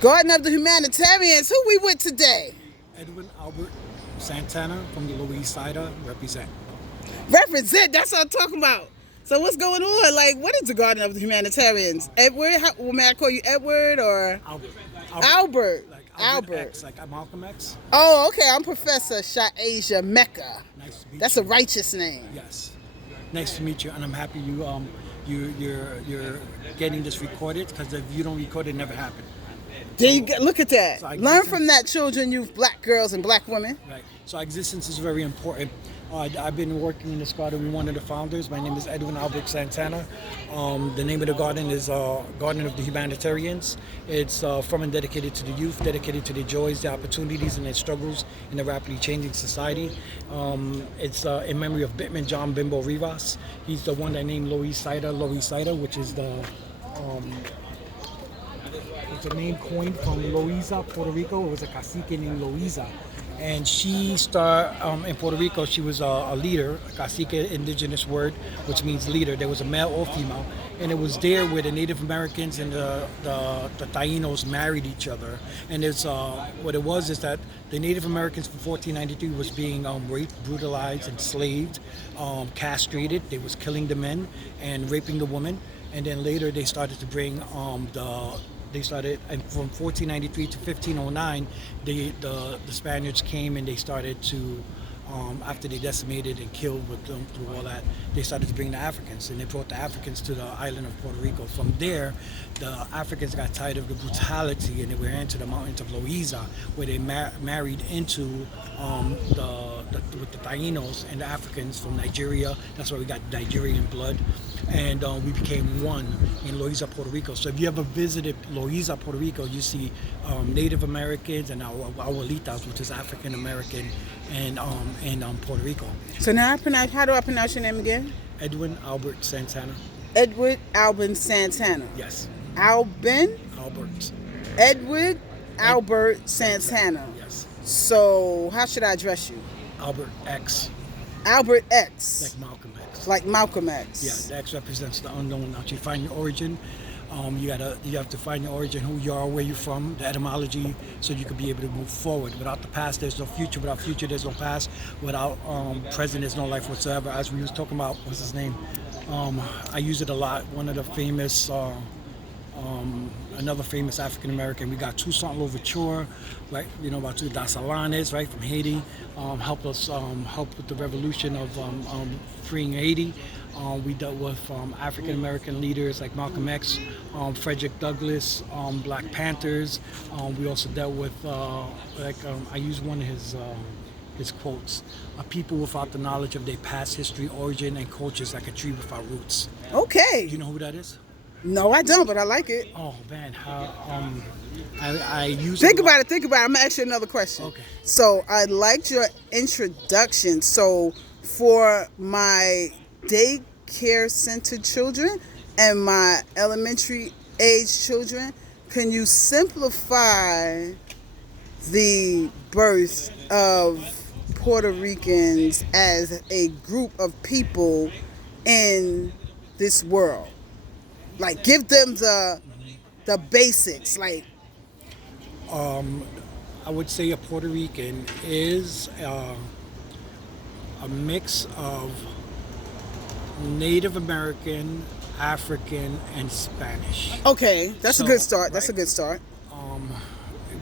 Garden of the Humanitarians. Who we with today? Edwin Albert Santana from the Lower Eastside represent. Represent. That's what I'm talking about. So what's going on? Like, what is the Garden of the Humanitarians? Edward? May I call you Edward or Albert. Albert? Like Albert. X, like Malcolm X. Oh, okay. I'm Professor Shasia Mecca. Nice to meet That's you. a righteous name. Yes. Nice to meet you, and I'm happy you're getting this recorded, because if you don't record it, never happened. There you go. Look at that. So Learn from that, children, youth, black girls and black women. Right. So our existence is very important. I've been working in this garden with one of the founders. My name is Edwin Albert Santana. The name of the garden is Garden of the Humanitarians. It's from and dedicated to the youth, dedicated to their joys, their opportunities, and their struggles in a rapidly changing society. It's in memory of Bitman John Bimbo Rivas. He's the one that named Loisaida, which is it's a name coined from Loiza, Puerto Rico. It was a cacique named Loiza. And she started in Puerto Rico. She was a leader, a cacique, indigenous word, which means leader. There was a male or female, and it was there where the Native Americans and the Tainos married each other. And it's what it was is that the Native Americans from 1493 was being raped, brutalized, enslaved, castrated. They was killing the men and raping the women. And then later they started to bring and from 1493 to 1509, the Spaniards came and they started to, after they decimated and killed with them through all that, they started to bring the Africans, and they brought the Africans to the island of Puerto Rico. From there, the Africans got tired of the brutality, and they were into the mountains of Loiza, where they married into with the Tainos and the Africans from Nigeria. That's why we got Nigerian blood. And we became one in Loiza, Puerto Rico. So if you ever visited Loiza, Puerto Rico, you see Native Americans and our abuelitas, which is African American, and Puerto Rico. So now how do I pronounce your name again? Edwin Albert Santana. Edward Albin Santana. Yes. Albin? Albert. Edward Albert Santana. Yes. So how should I address you? Albert X. Albert X. Like Malcolm X. Like Malcolm X. Yeah, the X represents the unknown. After you find your origin, you have to find your origin, who you are, where you're from, the etymology, so you can be able to move forward. Without the past, there's no future. Without future, there's no past. Without present, there's no life whatsoever. As we was talking about, what's his name? I use it a lot. One of the famous. Another famous African American. We got Toussaint Louverture, right? You know about Das Alanes, right, from Haiti. Help with the revolution of freeing Haiti. We dealt with African American leaders like Malcolm X, Frederick Douglass, Black Panthers. We also dealt with I use one of his quotes: "A people without the knowledge of their past history, origin, and cultures, like a tree without roots." Okay. Do you know who that is? No, I don't, but I like it. Oh man, how I use Think about it. I'm gonna ask you another question. Okay. So I liked your introduction. So for my daycare center children and my elementary age children, can you simplify the birth of Puerto Ricans as a group of people in this world? Like, give them the basics. Like, I would say a Puerto Rican is a mix of Native American, African, and Spanish. okay, that's a good start. Right. That's a good start.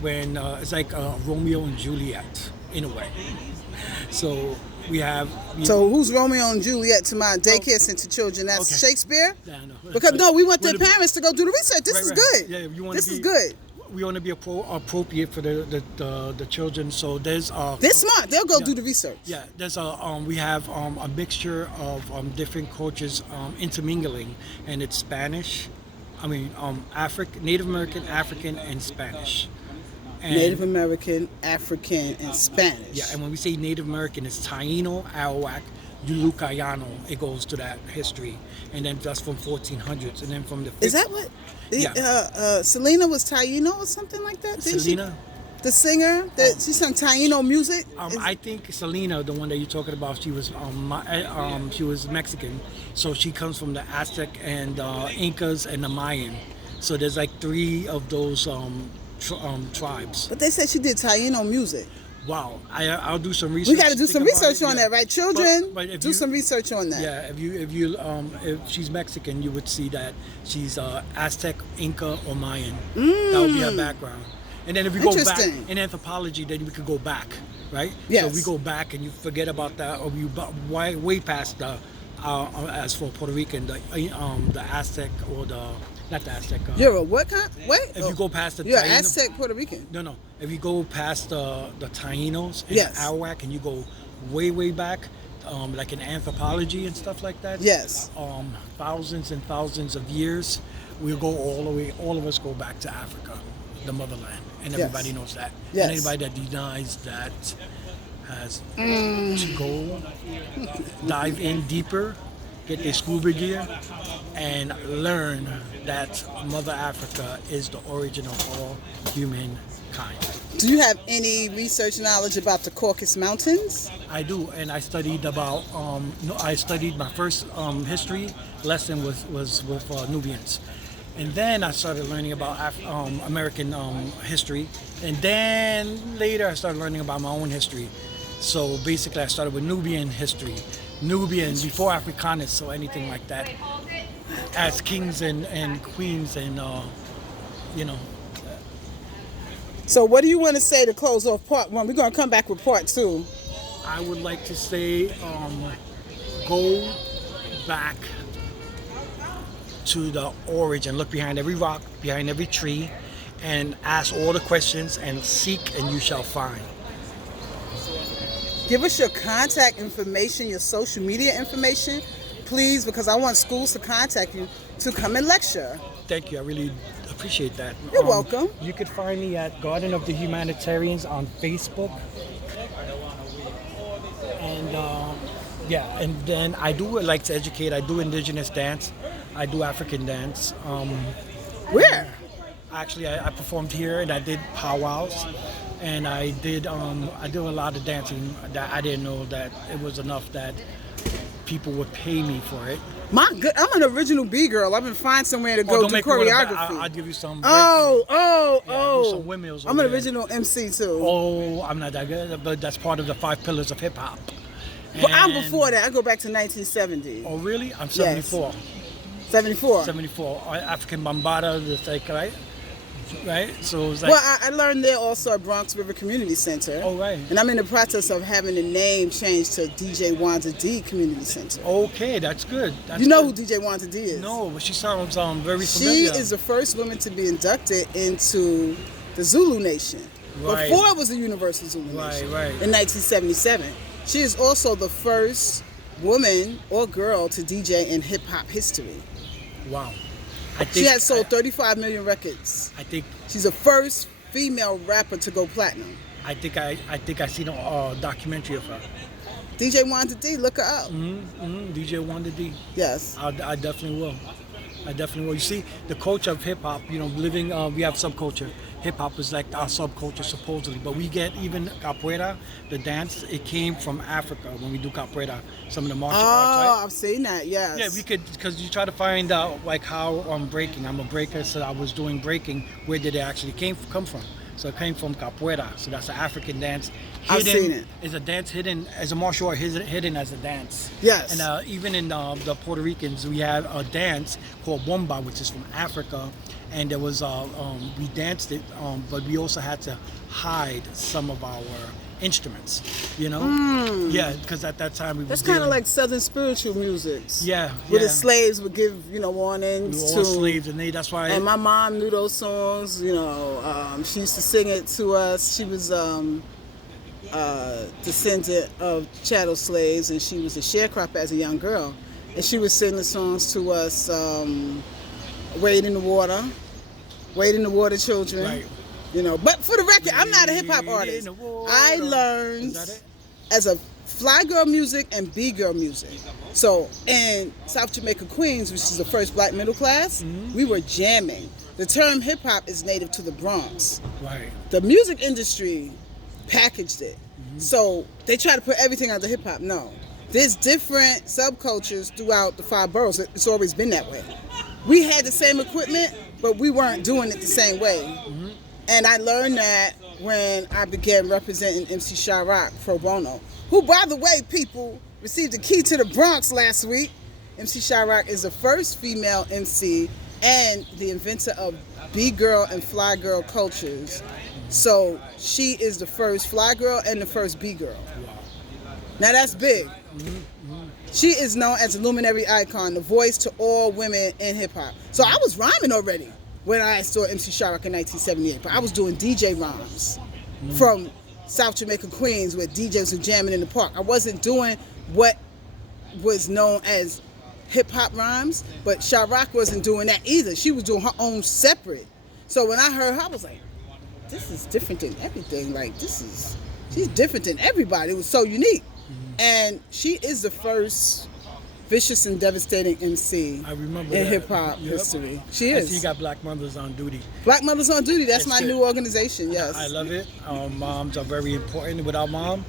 When it's like Romeo and Juliet in a way. So we have. So who's Romeo and Juliet to my daycare center children? That's Okay. Shakespeare? Yeah, I know. Because no, we want their Wanna be- parents to go do the research. This Right, is right. good. Yeah, you wanna this is be- good. We want to be appropriate for the children. So there's They're smart. They'll go yeah. do the research. Yeah, there's we have a mixture of different cultures intermingling, and it's Spanish. I mean, Native American, African, and Spanish. And, Native American, African, and Spanish. Yeah, and when we say Native American, it's Taino, Arawak, Yulucayano. It goes to that history, and then that's from 1400s, and then from the. Is that what? Yeah. Selena was Taino or something like that. Didn't Selena? The singer that she sang Taino music. I think Selena, the one that you're talking about, she was Mexican, so she comes from the Aztec and Incas and the Mayan. So there's like three of those tribes. But they said she did Taino music. Wow, I'll do some research. We got to do some research on that, right? Children, but if do some research on that. Yeah, if she's Mexican, you would see that she's Aztec, Inca, or Mayan. That would be her background. And then if we go back in anthropology, then we could go back, right? Yes. So we go back and you forget about that, or you way past the as for Puerto Rican, the Aztec or not the Aztec. You're a what kind? Wait. If you go past the you're Taino, Aztec Puerto Rican. No. If you go past the Tainos and Yes. the Arawak, and you go way back, like in anthropology and stuff like that. Yes. Thousands and thousands of years, we'll go all the way. All of us go back to Africa, the motherland, and everybody knows that. Yes. And anybody that denies that has to go dive in deeper, get their scuba gear, and learn that Mother Africa is the origin of all humankind. Do you have any research knowledge about the Caucasus Mountains? I do, and I studied about. I studied my first history lesson was with Nubians, and then I started learning about American history, and then later I started learning about my own history. So basically, I started with Nubian history, Nubian before Africanus or anything like that, as kings and queens and So what do you want to say to close off part one? We're going to come back with part two. I would like to say, go back to the origin. Look behind every rock, behind every tree, and ask all the questions and seek and you shall find. Give us your contact information, your social media information, please, because I want schools to contact you to come and lecture. Thank you. I really appreciate that. You're welcome. You could find me at Garden of the Humanitarians on Facebook. And and then I do like to educate. I do indigenous dance. I do African dance. Where? Actually, I performed here and I did powwows. And I did a lot of dancing that I didn't know that it was enough that people would pay me for it. I'm an original B girl. I've been finding somewhere to go do choreography. I'll give you some. Do some windmills. I'm an original MC too. Oh, I'm not that good, but that's part of the 5 pillars of hip hop. But I'm before that. I go back to 1970. Oh, really? I'm 74. Yes. 74. 74. African Bambata, right? Right? So it's like. Well, I learned there also at Bronx River Community Center. Oh, right. And I'm in the process of having the name changed to DJ Wanda D Community Center. Okay, that's good. You know who DJ Wanda D is? No, but she sounds very familiar. She is the first woman to be inducted into the Zulu Nation. Right. Before it was the Universal Zulu Nation. Right. In 1977. She is also the first woman or girl to DJ in hip hop history. Wow. She has sold 35 million records. I think she's the first female rapper to go platinum. I think I seen a documentary of her. DJ Wanda D, look her up. DJ Wanda D. Yes. I definitely will. You see, the culture of hip hop, living, we have subculture. Hip hop is like our subculture supposedly, but we get even capoeira, the dance. It came from Africa when we do capoeira. Some of the martial arts, right? I've seen that. Yes. Yeah, we could, because you try to find out like how I'm breaking. I'm a breaker, so I was doing breaking. Where did it actually come from? So it came from capoeira. So that's an African dance. I've seen it. It's a dance hidden as a martial art, hidden as a dance. Yes. And even in the Puerto Ricans, we have a dance called bomba, which is from Africa. And there was we danced it, but we also had to hide some of our instruments, Yeah, because at that time we were. That's kind of like Southern spiritual music. Yeah. Where the slaves would give, warnings we were to. all slaves, and that's why. And my mom knew those songs. She used to sing it to us. She was descendant of chattel slaves, and she was a sharecropper as a young girl, and she would sing the songs to us. Wade in the water, children. Right. But for the record, I'm not a hip hop artist. I learned as a fly girl music and B girl music. So in South Jamaica, Queens, which is the first black middle class, we were jamming. The term hip hop is native to the Bronx. Right. The music industry packaged it. So they try to put everything under hip hop. No. There's different subcultures throughout the 5 boroughs. It's always been that way. We had the same equipment, but we weren't doing it the same way. And I learned that when I began representing MC Shyrock pro bono, who, by the way, people received the key to the Bronx last week. MC Shyrock is the first female MC and the inventor of B-girl and fly girl cultures. So she is the first fly girl and the first B-girl. Now that's big. She is known as a luminary icon, the voice to all women in hip-hop. So I was rhyming already when I saw MC Shyrock in 1978, but I was doing DJ rhymes from South Jamaica, Queens, where DJs were jamming in the park. I wasn't doing what was known as hip-hop rhymes, but Shyrock wasn't doing that either. She was doing her own separate. So when I heard her, I was like, this is different than everything. Like, she's different than everybody. It was so unique. And she is the first vicious and devastating MC in hip-hop history. She is. You got Black Mothers on Duty. Black Mothers on Duty, that's my new organization, yes. I love it. Moms are very important. Without mom,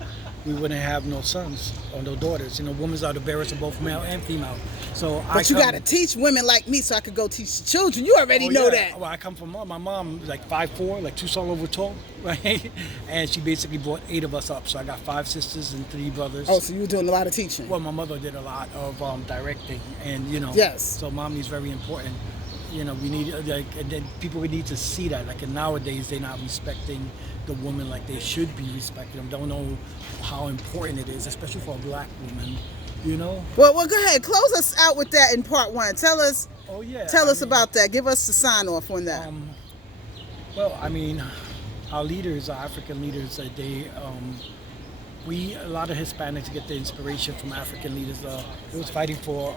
we wouldn't have no sons or no daughters. Women are the bearers of both male and female. So you got to teach women like me so I could go teach the children. You already know that. Well, I come from my mom was like 5'4", like 2 soul over tall, right? And she basically brought 8 of us up. So I got 5 sisters and 3 brothers. Oh, so you were doing a lot of teaching. Well, my mother did a lot of directing, and Yes. So mommy is very important. We need and then people need to see that. Like nowadays, they're not respecting the woman like they should be respecting them. Don't know how important it is, especially for a black woman. Well, go ahead. Close us out with that in part 1. Tell us. Oh yeah. Tell us about that. Give us the sign off on that. Our leaders, our African leaders, a lot of Hispanics get the inspiration from African leaders. They was fighting for,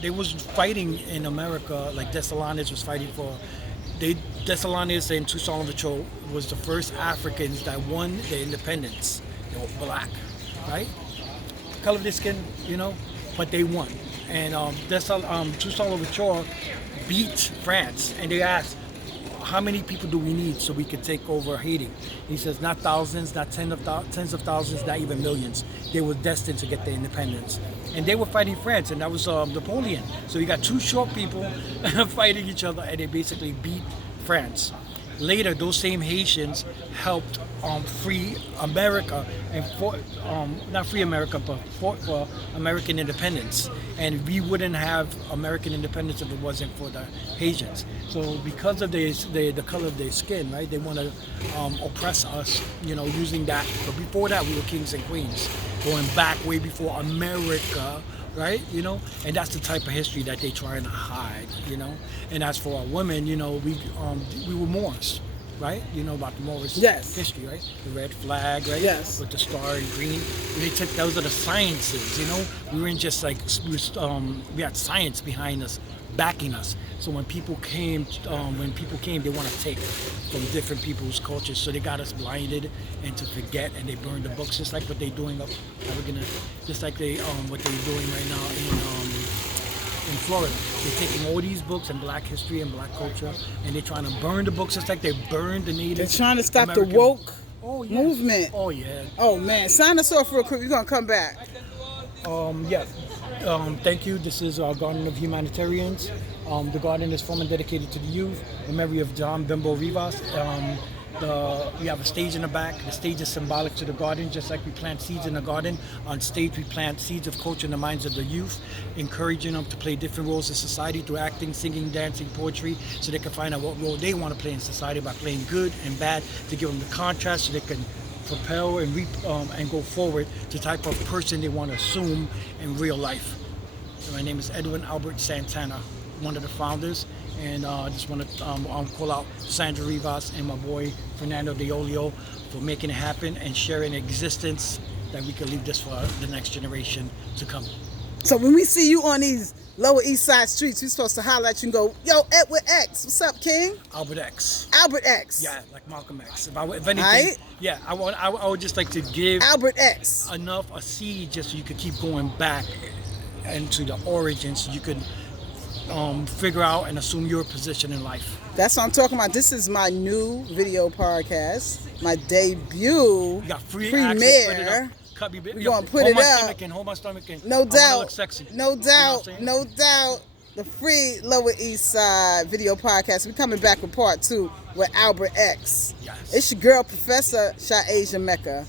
they was fighting in America, like Desalanes was fighting for. Desalanes and Toussaint Louverture was the first Africans that won their independence. They were black, right? Color of their skin, but they won. And Toussaint Louverture beat France, and they asked, how many people do we need so we could take over Haiti? He says, not thousands, not tens of thousands, not even millions. They were destined to get their independence. And they were fighting France, and that was Napoleon. So you got 2 short people fighting each other, and they basically beat France. Later, those same Haitians helped free America and fought, not free America, but fought for American independence. And we wouldn't have American independence if it wasn't for the Haitians. So because of the color of their skin, right, they want to oppress us, using that. But before that, we were kings and queens, going back way before America, right? And that's the type of history that they're trying to hide, And as for our women, we were Moors, right? About the Moorish history, right? The red flag, right? Yes. With the star in green. Those are the sciences, We weren't just like, we had science behind us, backing us. So when people came, they want to take from different people's cultures. So they got us blinded and to forget, and they burned the books, just like what they're doing what they're doing right now in Florida. They're taking all these books and black history and black culture, and they're trying to burn the books, just like they burned the native. They're trying to stop the woke movement. Oh yeah. Oh man, sign us off real quick. We're gonna come back. Thank you. This is our Garden of Humanitarians. The garden is from and dedicated to the youth in memory of John Bimbo Rivas. We have a stage in the back. The stage is symbolic to the garden, just like we plant seeds in the garden. On stage, we plant seeds of culture in the minds of the youth, encouraging them to play different roles in society through acting, singing, dancing, poetry, so they can find out what role they want to play in society by playing good and bad, to give them the contrast so they can propel and go forward to the type of person they want to assume in real life. So my name is Edwin Albert Santana, one of the founders, and I just want to call out Sandra Rivas and my boy Fernando De Olio for making it happen and sharing existence that we can leave this for the next generation to come. So when we see you on these Lower East Side streets, we're supposed to holler at you and go, yo, Edwin X, what's up, King? Albert X. Albert X. Yeah, like Malcolm X. If anything, right? Yeah, I would just like to give Albert X a seed just so you could keep going back into the origins, so you could figure out and assume your position in life. That's what I'm talking about. This is my new video podcast, my debut You got free premiere. We're gonna put it up. Hold my stomach in. No doubt. Look sexy. No doubt. No doubt. the free Lower East Side video podcast. We're coming back with part 2 with Albert X. Yes. It's your girl, Professor Shasia Mecca.